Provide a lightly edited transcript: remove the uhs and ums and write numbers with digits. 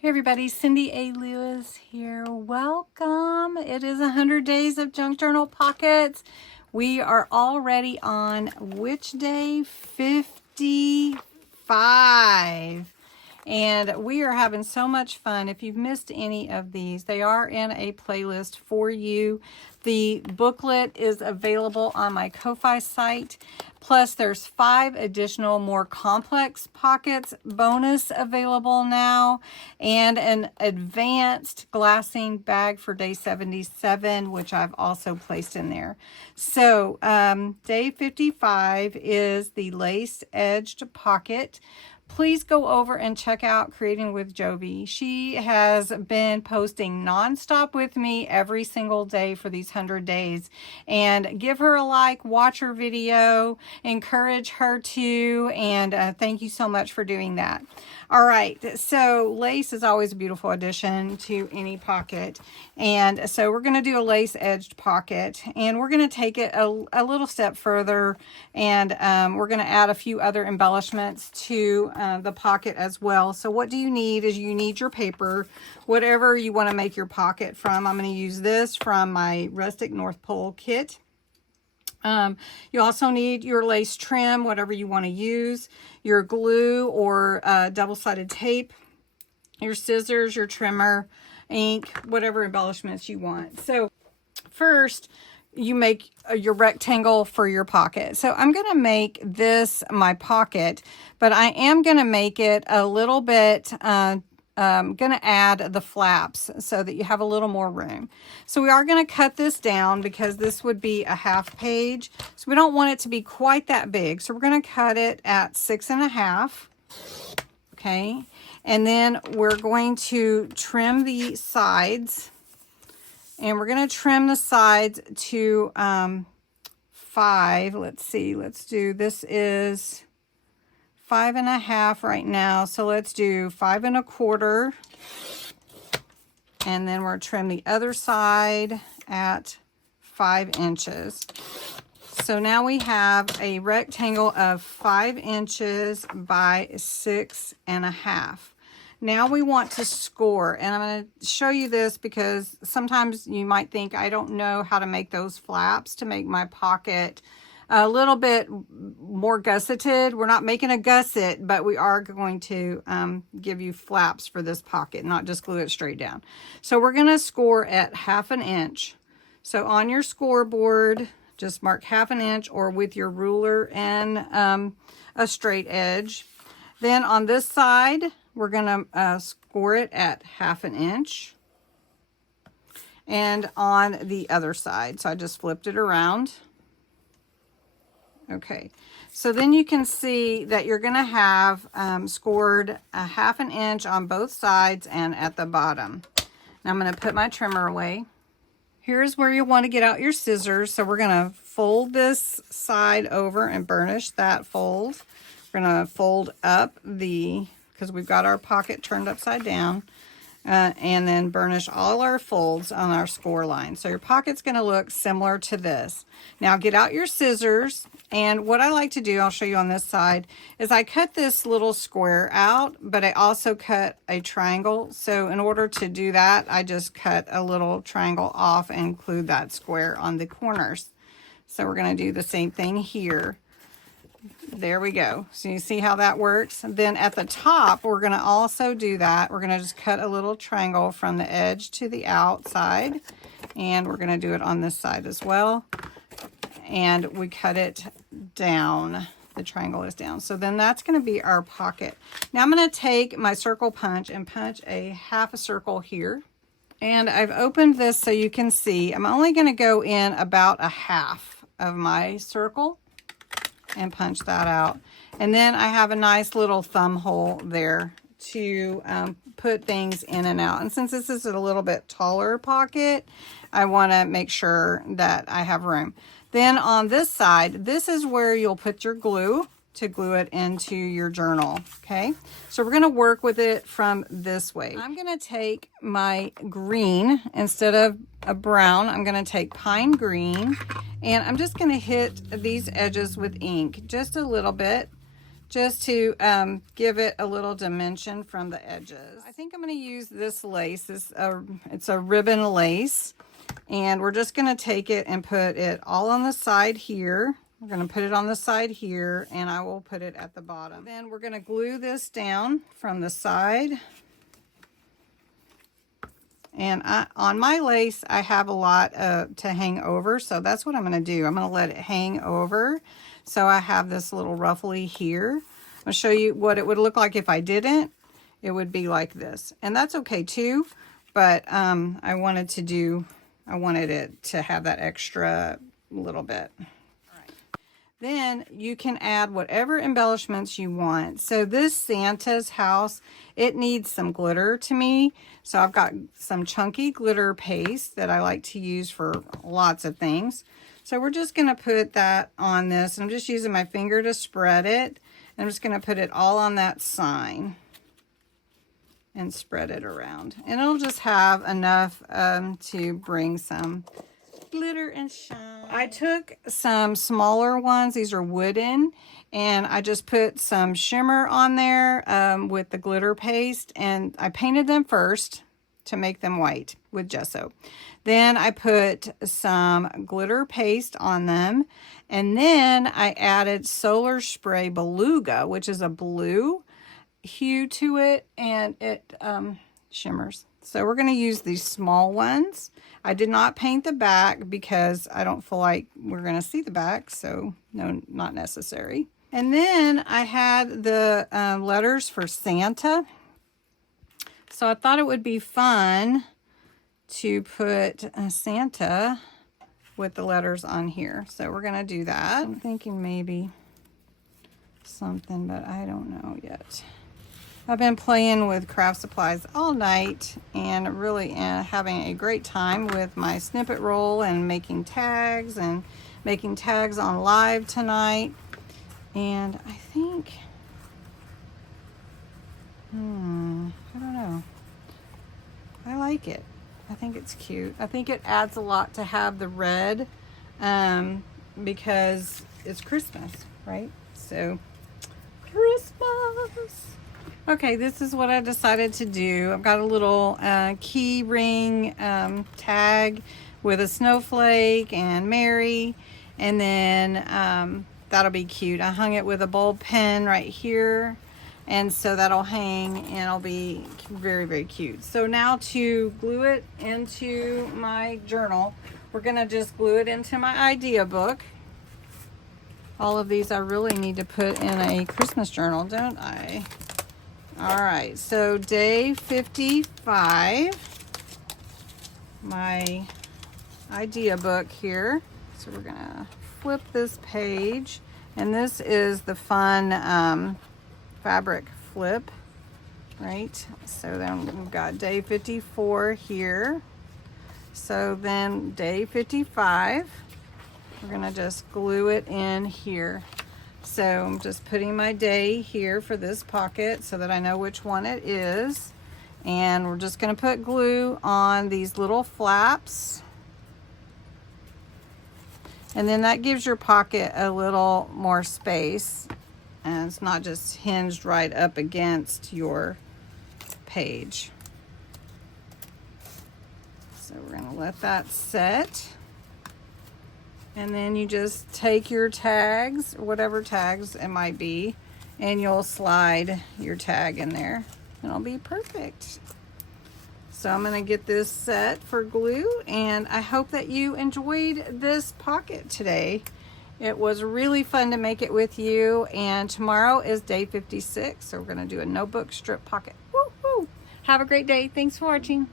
Hey everybody, Cindy A. Lewis here. Welcome. It is 100 days of Junk Journal Pockets. We are already on which day? 55. And we are having so much fun. If you've missed any of these, they are in a playlist for you. The booklet is available on my Ko-Fi site. Plus, there's 5 additional more complex pockets bonus available now, and an advanced glassine bag for day 77, which I've also placed in there. So, day 55 is the lace-edged pocket. Please go over and check out Creating with Jovi. She has been posting nonstop with me every single day for these 100 days. And give her a like, watch her video, encourage her to, and thank you so much for doing that. All right, so lace is always a beautiful addition to any pocket. And so we're going to do a lace-edged pocket, and we're going to take it a little step further, and we're going to add a few other embellishments to the pocket as well. So what do you need is you need your paper, whatever you want to make your pocket from. I'm going to use this from my Rustic North Pole kit. You also need your lace trim, whatever you want to use, your glue or double-sided tape, your scissors, your trimmer, ink, whatever embellishments you want. So first, you make your rectangle for your pocket. So I'm going to make this my pocket, but I am going to make it a little bit going to add the flaps so that you have a little more room. So we are going to cut this down because this would be a half page. So we don't want it to be quite that big. So we're going to cut it at 6.5. Okay. And then we're going to trim the sides. And we're going to trim the sides to 5. Let's see. Let's do, this is 5.5 right now, so let's do 5.25, and then we're going to trim the other side at 5 inches. So now we have a rectangle of 5 inches by 6.5. Now we want to score, and I'm going to show you this because sometimes you might think I don't know how to make those flaps to make my pocket a little bit more gusseted. We're not making a gusset, but we are going to give you flaps for this pocket, not just glue it straight down. So we're going to score at 1/2 inch. So on your scoreboard, just mark 1/2 inch, or with your ruler and a straight edge. Then on this side, we're going to score it at 1/2 inch. And on the other side, so I just flipped it around. Okay, so then you can see that you're going to have scored 1/2 inch on both sides and at the bottom. Now I'm going to put my trimmer away. Here's where you want to get out your scissors. So we're going to fold this side over and burnish that fold. We're going to fold up because we've got our pocket turned upside down. And then burnish all our folds on our score line. So your pocket's going to look similar to this. Now get out your scissors, and what I like to do, I'll show you on this side, is I cut this little square out, but I also cut a triangle. So in order to do that, I just cut a little triangle off and include that square on the corners. So we're going to do the same thing here. There we go. So you see how that works? Then at the top, we're going to also do that. We're going to just cut a little triangle from the edge to the outside. And we're going to do it on this side as well. And we cut it down. The triangle is down. So then that's going to be our pocket. Now I'm going to take my circle punch and punch a 1/2 circle here. And I've opened this so you can see. I'm only going to go in about 1/2 of my circle and punch that out. And then I have a nice little thumb hole there to put things in and out. And since this is a little bit taller pocket, I want to make sure that I have room. Then on this side, this is where you'll put your glue to glue it into your journal. Okay, so we're going to work with it from this way. I'm going to take my green instead of a brown. I'm going to take pine green, and I'm just going to hit these edges with ink just a little bit just to give it a little dimension from the edges. I think I'm going to use this lace. It's a ribbon lace, and we're just going to take it and put it all on the side here. We're going to put it on the side here, and I will put it at the bottom. Then we're going to glue this down from the side. And on my lace, I have a lot to hang over, so that's what I'm going to do. I'm going to let it hang over. So I have this little ruffly here. I'm going to show you what it would look like if I didn't. It would be like this. And that's okay too, but I wanted it to have that extra little bit. Then you can add whatever embellishments you want. So this Santa's house, it needs some glitter to me. So I've got some chunky glitter paste that I like to use for lots of things. So we're just going to put that on this. I'm just using my finger to spread it. And I'm just going to put it all on that sign and spread it around. And it'll just have enough to bring some glitter and shine. I took some smaller ones. These are wooden, and I just put some shimmer on there with the glitter paste, and I painted them first to make them white with gesso. Then I put some glitter paste on them, and then I added Solar Spray Beluga, which is a blue hue to it, and it shimmers. So we're going to use these small ones. I did not paint the back because I don't feel like we're going to see the back, so no, not necessary. And then I had the letters for Santa. So I thought it would be fun to put Santa with the letters on here. So we're going to do that. I'm thinking maybe something, but I don't know yet. I've been playing with craft supplies all night and really having a great time with my snippet roll and making tags on live tonight. And I think, I don't know. I like it. I think it's cute. I think it adds a lot to have the red because it's Christmas, right? So, Christmas. Okay, this is what I decided to do. I've got a little key ring tag with a snowflake and Mary, and then that'll be cute. I hung it with a bulb pen right here, and so that'll hang and it'll be very, very cute. So now to glue it into my journal, we're gonna just glue it into my idea book. All of these I really need to put in a Christmas journal, don't I? All right, so day 55, my idea book here. So we're gonna flip this page, and this is the fun fabric flip, right? So then we've got day 54 here. So then day 55, we're gonna just glue it in here. So I'm just putting my day here for this pocket so that I know which one it is. And we're just going to put glue on these little flaps. And then that gives your pocket a little more space. And it's not just hinged right up against your page. So we're going to let that set. And then you just take your tags, whatever tags it might be, and you'll slide your tag in there. And it'll be perfect. So I'm going to get this set for glue, and I hope that you enjoyed this pocket today. It was really fun to make it with you, and tomorrow is day 56, so we're going to do a notebook strip pocket. Woo-hoo! Have a great day. Thanks for watching.